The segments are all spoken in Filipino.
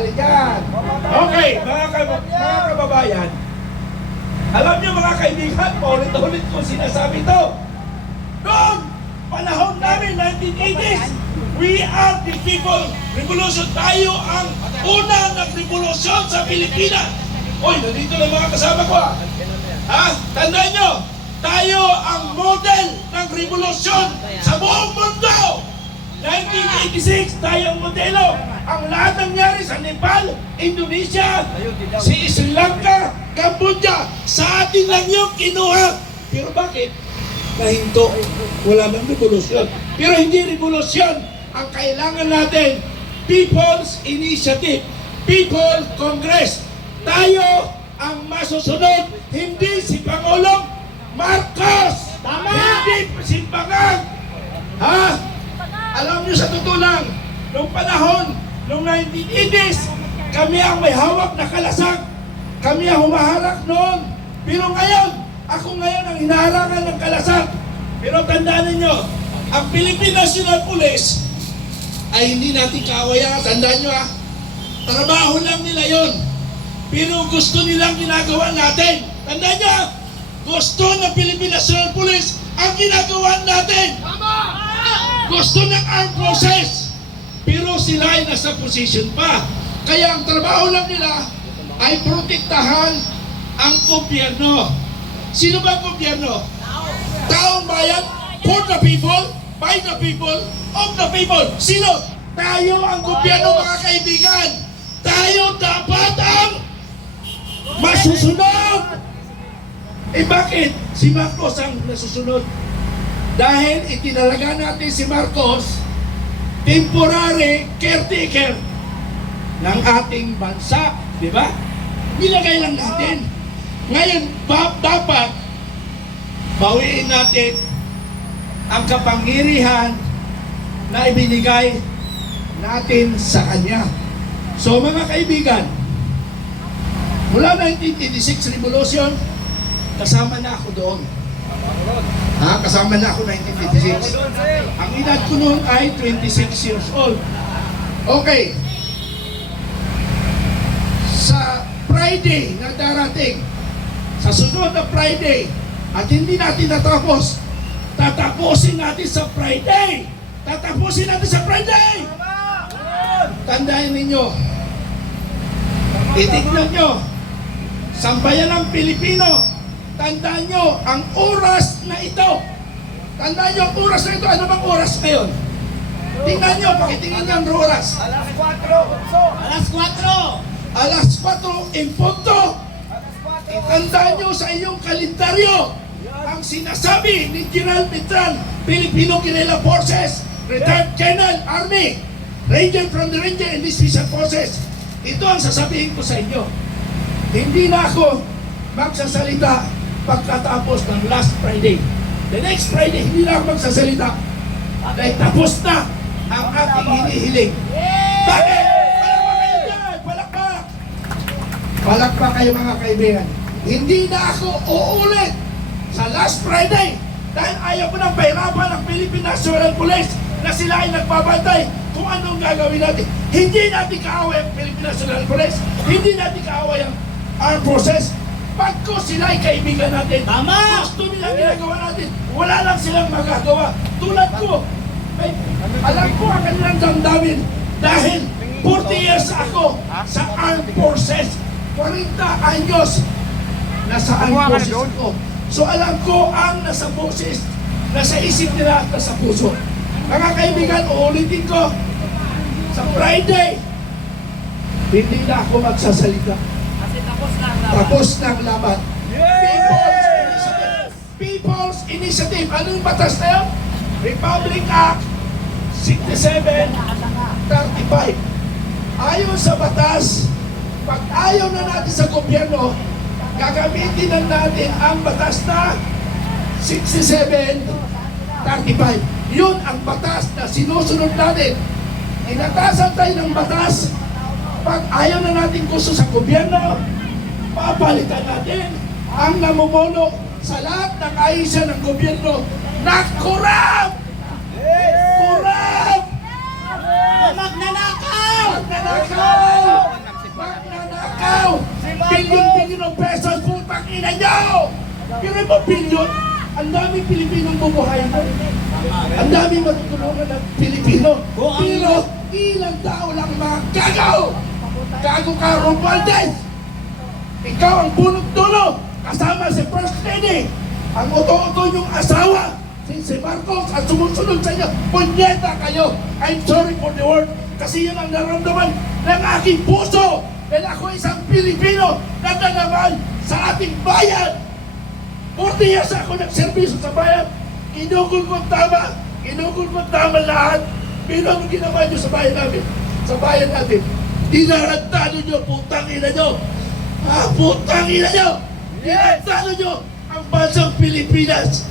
kasali dyan. Okay, mga, kab- mga kababayan. Alam niyo mga kaibigan, paulit-ulit ko sinasabi to. Noong panahon namin, 1980s, we are the people revolution. Tayo ang una nag-revolusyon sa Pilipinas. Hoy, nandito na mga kasama ko ah. Ha? Tandaan nyo, tayo ang model ng revolusyon sa buong mundo. 1986, tayo ang modelo. Ang lahat nangyari sa Nepal, Indonesia, si Sri Lanka, Cambodia, sa atin lang yung kinuha. Pero bakit? Nahinto. Wala mang revolusyon. Pero hindi revolusyon. Ang kailangan natin, People's Initiative, People's Congress. Tayo ang masusunod, hindi si Pangulong Marcos! Tama! Hindi si Bangang! Ha? Alam niyo sa totoo lang, nung panahon, nung 1980s, kami ang may hawak na kalasag. Kami ang humaharap noon. Pero ngayon, ako ngayon ang hinaharangan ng kalasag. Pero tandaan ninyo, ang Philippine National Police ay hindi natin kaawaya. Tandaan nyo ah, trabaho lang nila yon. Pero gusto nilang ginagawa natin. Tandaan nyo ah, gusto ng Philippine National Police ang ginagawa natin. Gusto ng armed forces. Pero sila ay nasa position pa. Kaya ang trabaho lang nila ay protektahan ang gobyerno. Sino ba gobyerno? Taong bayan, for the people, by the people, of the people. Sino? Tayo ang gobyerno mga kaibigan. Tayo dapat ang masusunod. Eh bakit si Marcos ang nasusunod? Dahil itinalaga natin si Marcos temporary caretaker ng ating bansa, di ba? Nilagay lang natin. Ngayon, ba- dapat bawiin natin ang kapangyarihan na ibinigay natin sa Kanya. So mga kaibigan, mula 1986 Revolution, kasama na ako doon. Ha? Kasama na ako 1986. Ang edad ko noon ay 26 years old. Okay. Sa Friday na darating, sa sunod na Friday, at hindi natin natapos, tatapusin natin sa Friday. Tatapusin natin sa Friday. Tandaan ninyo, itignan nyo, sambayan ng Pilipino, tandaan nyo, ang oras na ito, tandaan nyo ang oras na ito, ano bang oras ngayon? Tingnan nyo, pakitingin nyo ang oras. Alas 4! Alas 4! Alas 4 in punto. Itandaan nyo sa iyong kalendaryo ang sinasabi ni General Mitran, Filipino Guerrilla Forces, Retired Colonel Army, Ranger from the Ranger and the Special Forces. Ito ang sasabihin ko sa inyo. Hindi na ako magsasalita pagkatapos ng last Friday. The next Friday, hindi na ako magsasalita dahil tapos na ang ating hinihiling. Bakit? Palakpak kayo dyan! Palakpak! Palakpak kayo mga kaibigan. Hindi na ako uulit sa last Friday dahil ayaw ko nang pahirapan ng Philippine National Police na sila ay nagbabantay kung anong gagawin natin. Hindi natin kaaway ang Philippine National Police. Hindi natin kaaway ang armed forces. Pagko sila ay kaibigan natin, Tama! gusto nila ginagawa natin, wala lang silang magagawa. Tulad ko, ay, alam ko ang kanilang damdamin dahil 40 years ako sa armed forces. 40 anyos nasa armed forces ko. So alam ko ang nasa boses, nasa isip nila at nasa puso. Mga kaibigan, uulitin ko, sa Friday, hindi na ako magsasalita. Tapos na ang laban. People's Initiative. People's Initiative. Anong batas na yun? Republic Act 6735. Ayon sa batas, pag ayaw na natin sa gobyerno, gagamitin na natin ang batas na 67, 35. Yun ang batas na sinusunod natin. Inatasan tayo ng batas. Pag ayaw na natin gusto sa gobyerno, papalitan natin ang namumuno sa lahat ng ahensya ng gobyerno na korap! Korap! Magnanakaw! Magnanakaw! Magnanakaw! Bilyon-bilyon ng pesos, putang ina nyo! Pero mo bilyon, ang daming Pilipinong bubuhay mo. Ang daming matutulungan ng Pilipino. Pero ilang tao lang mga gagaw! Gago ka, Romualdez! Ikaw ang bunot dulo! Kasama si First Lady! Ang uto-uto niyong asawa! Si, si Marcos at sumusunod sa inyo! Punyeta kayo! I'm sorry for the word! Kasi yun ang naramdaman ng aking puso! Dahil ako isang Pilipino na nanaman sa ating bayan! 40 years ako nagservisyo sa bayan! Inugol ko ang tama! Inugol ko ang tama lahat! Pero ang ginawa niyo sa bayan namin, sa bayan natin, dinarantado niyo, putang ina niyo! Ha? Putang ina niyo! Dinarantado niyo ang bansang Pilipinas!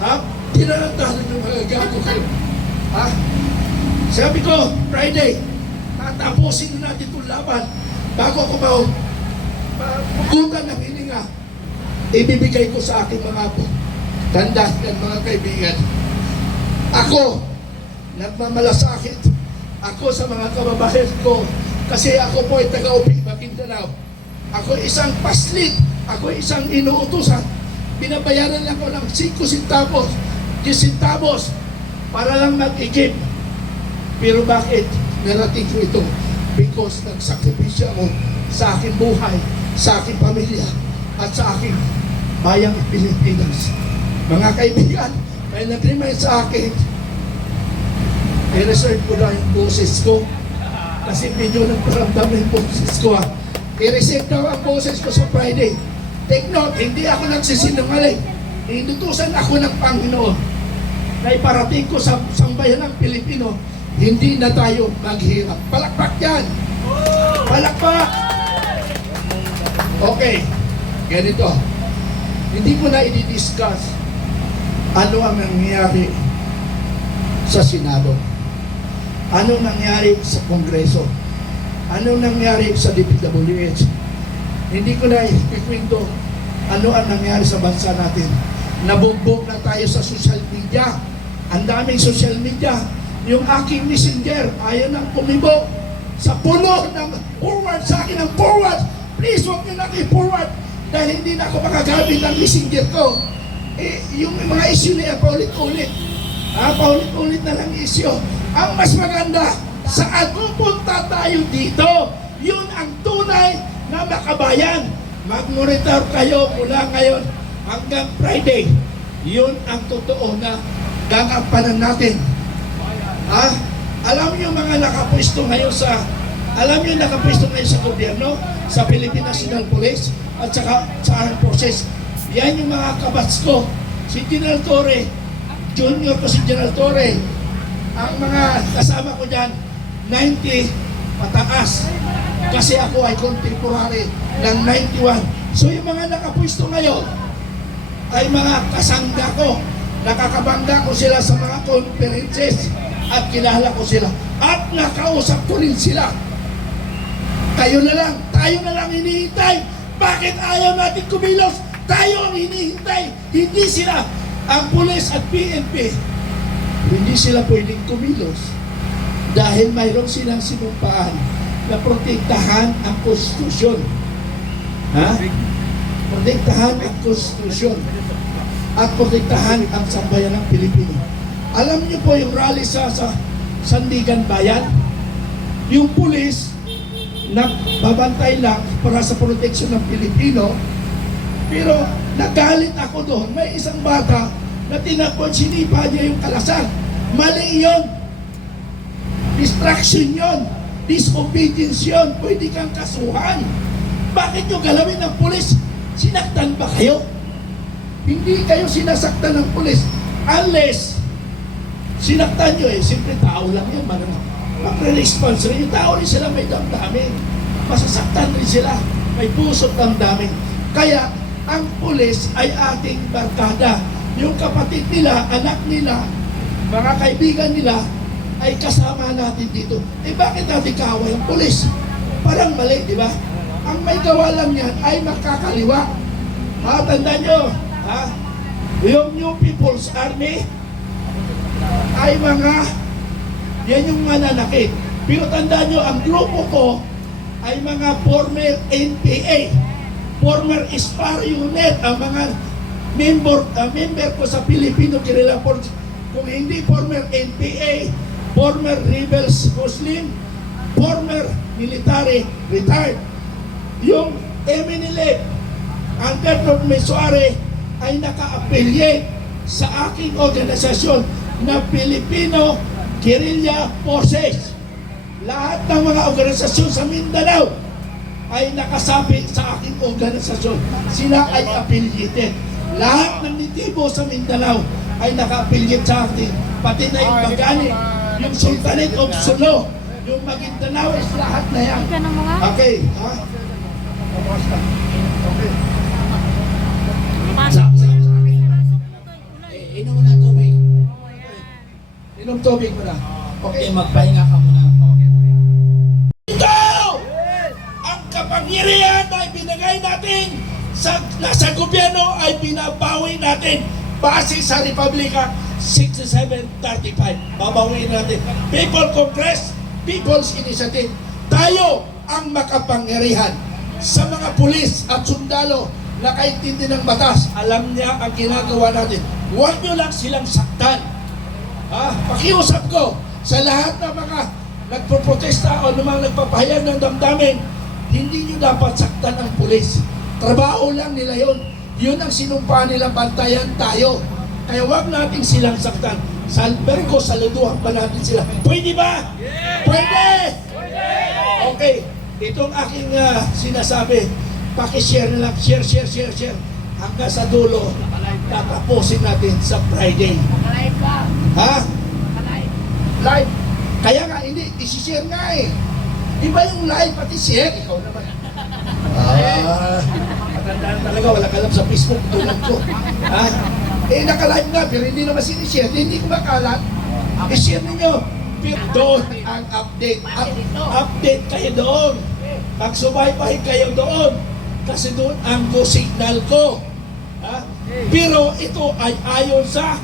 Ha? Dinarantado niyo mga gago kayo! Ha? Sabi ko, Friday, tatapusin na natin itong laban bago ako mau pugutan ng hininga. Ibibigay ko sa aking mga apo. Tandaan yan mga kaibigan. Ako, nagmamalasakit. Ako sa mga kababayan ko. Kasi ako po ay taga-upi, Maguindanao. Ako isang paslit. Ako isang inuutusan. Binabayaran lang ko ng 5 centavos, 10 centavos para lang mag-igib. Pero bakit narating ko ito? Because nagsakripisyo ako sa aking buhay, sa aking pamilya, at sa aking bayang Pilipinas. Mga kaibigan, may nag-remind sa akin, i-reserve ko na yung boses ko. Kasi medyo nagparamdam na yung boses ko ha. I-reserve daw ang boses ko sa Friday. Take note, hindi ako nagsisinungaling. Inutusan ako ng Panginoon na iparating ko sa sambayan ng Pilipino, hindi na tayo maghirap. Palakpak yan! Palakpak! Okay, ganito. Hindi ko na i-discuss ano ang nangyayari sa Senado. Ano nangyari sa Kongreso? Ano nangyari sa DPWH? Hindi ko na ikwento ano ang nangyari sa bansa natin. Nabugbog na tayo sa social media. Ang daming social media. Yung aking messenger, ayaw nang pumibo sa puno ng forward sa akin ng forward. Please, huwag nyo na i-forward dahil hindi na ako makagamit ng messenger ko. Eh, yung mga issue na yan, paulit-ulit. Ah, paulit-ulit na lang issue. Ang mas maganda, saan pupunta tayo dito? Yun ang tunay na makabayan. Mag-monitor kayo mula ngayon hanggang Friday. Yun ang totoo na gagampanan natin. Ha? Alam niyo mga nakapwesto ngayon sa alam niyo nakapwesto ngayon sa gobyerno, sa Philippine National Police at saka sa Armed Forces. Yan yung mga kabats ko. Si General Torre, junior ko si General Torre. Ang mga kasama ko dyan, 90 pataas. Kasi ako ay contemporary ng 91. So yung mga nakapwesto ngayon, ay mga kasangga ko. Nakakabangga ko sila sa mga conferences at kilala ko sila. At nakausap ko rin sila. Kayo na lang, tayo na lang hinihintay. Bakit ayaw natin kumilos? Tayo ang hinihintay. Hindi sila, ang pulis at PNP, hindi sila pwedeng kumilos dahil mayroon silang sinumpaan na protektahan ang konstitusyon. Ha? Protektahan ang konstitusyon at protektahan ang sambayan ng Pilipino. Alam niyo po yung rally sa, sa Sandigan Bayan? Yung pulis, nagbabantay lang para sa proteksyon ng Pilipino, pero nagalit ako doon. May isang bata na tinapon, sinipa niya yung kalasan. Mali yun. Distraction yun. Disobedience yun. Pwede kang kasuhan. Bakit nyo galawin ng pulis? Sinaktan ba kayo? Hindi kayo sinasaktan ng pulis unless sinaktan nyo eh. Siyempre tao lang yun. Man, magre-response rin. Yung tao rin sila may damdamin. Masasaktan rin sila. May puso't damdamin. Kaya ang pulis ay ating barkada. yung kapatid nila, anak nila, mga kaibigan nila, ay kasama natin dito. Eh bakit natin kaaway ang pulis? Parang mali, di ba? Ang may gawa lang yan ay makakaliwa. Ha, tandaan nyo, ha? Yung New People's Army ay mga, yan yung mananakit. Pero tandaan nyo, ang grupo ko ay mga former NPA, former SPAR unit, ang mga member, ah, member ko sa Filipino Guerrilla Force. Kung hindi former NPA, former rebels Muslim, former military retired. Yung Eminile, ang Pedro Mesuare ay naka-affiliate sa aking organisasyon na Filipino Guerrilla Forces. Lahat ng mga organisasyon sa Mindanao ay nakasabi sa aking organisasyon. Sila ay affiliated. Lahat ng nitibo sa Mindanao ay naka-affiliate sa akin. Pati na yung Bagani, yung Sultanate of Sulu, yung Maguindanao is lahat na yan. Na Okay, ha? Okay. pasok. Eh, inom mo na tubig. Inom tubig mo na. Okay, Okay, magpahinga ka muna. Ito! Ang kapangyarihan ay binigay natin sa nasa gobyerno ay binabawi natin base sa Republika 6735. Babawiin natin. People Congress, People's Initiative. Tayo ang makapangyarihan sa mga pulis at sundalo na kaintindi ng batas. Alam niya ang ginagawa natin. Huwag niyo lang silang saktan. Ha? Pakiusap ko sa lahat ng mga nagpo-protesta o ng mga nagpapahayag ng damdamin, hindi nyo dapat saktan ang pulis. Trabaho lang nila yon. Yun ang sinumpa nila bantayan tayo. Kaya wag nating silang saktan. Salver ko, saluduhan pa natin sila. Pwede ba? Pwede! Okay, itong aking ah, sinasabi, pakishare na lang, share, share, share, share. Hanggang sa dulo, tatapusin natin sa Friday. Live ka. Ha? Live. Live. Kaya nga, hindi, isi-share nga eh. Iba yung live, pati share. Ikaw naman. Ah, matandaan talaga, wala ka alam sa Facebook tulad ko. Ha? Eh, naka-live nga, pero hindi naman sinishare. Hindi ko makalat. I-share ninyo. Pero doon ang update. Up- update kayo doon. Magsubaybay kayo doon. Kasi doon ang go signal ko. Ha? Pero ito ay ayon sa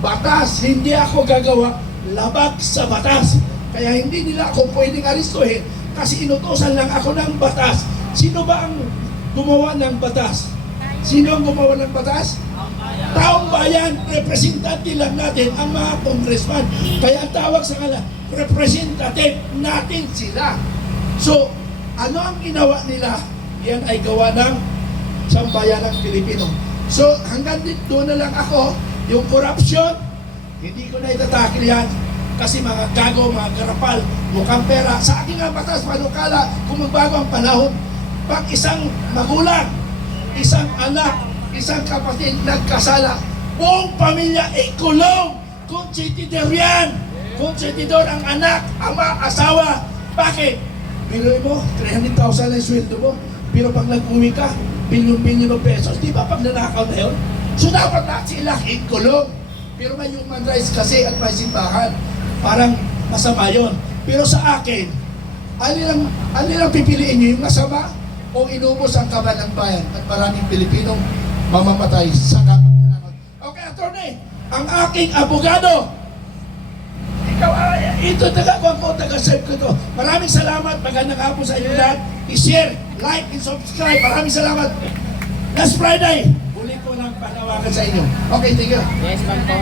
batas. Hindi ako gagawa labag sa batas. Kaya hindi nila ako pwedeng aristuhin kasi inutosan lang ako ng batas. Sino ba ang gumawa ng batas? Sino ang gumawa ng batas? Taong bayan, representative lang natin ang mga congressman. Kaya ang tawag sa kanila, representative natin sila. So, ano ang ginawa nila? Yan ay gawa ng sambayanang Pilipino. So, hanggang dito na lang ako, yung corruption, hindi ko na itatakil yan. Kasi mga gago, mga garapal, mukhang pera. Sa aking nga batas, panukala, kung magbago ang panahon, pag isang magulang, isang anak, isang kapatid nagkasala, buong pamilya ikulong. Konsentidor yan. Konsentidor ang anak, ama, asawa. Bakit? Biruin mo, 300,000 lang yung sweldo mo. Pero pag nag-uwi ka, bilyon-bilyon ng pesos, di ba pag nanakaw na yun? So dapat lahat sila ikulong. Pero may human rights kasi at may simbahan. Parang masama yon. Pero sa akin, alin ang, alin ang pipiliin nyo, yung masama o inubos ang kaban ng bayan at maraming Pilipinong mamamatay sa kapag Okay, attorney, ang aking abogado, ikaw, ay, ito taga ko ako, taga serve ko to. Maraming salamat, magandang hapon sa inyo lahat. I-share, like, and subscribe. Maraming salamat. Last Friday, huli ko lang panawagan sa inyo. Okay, thank you. Yes, ma'am.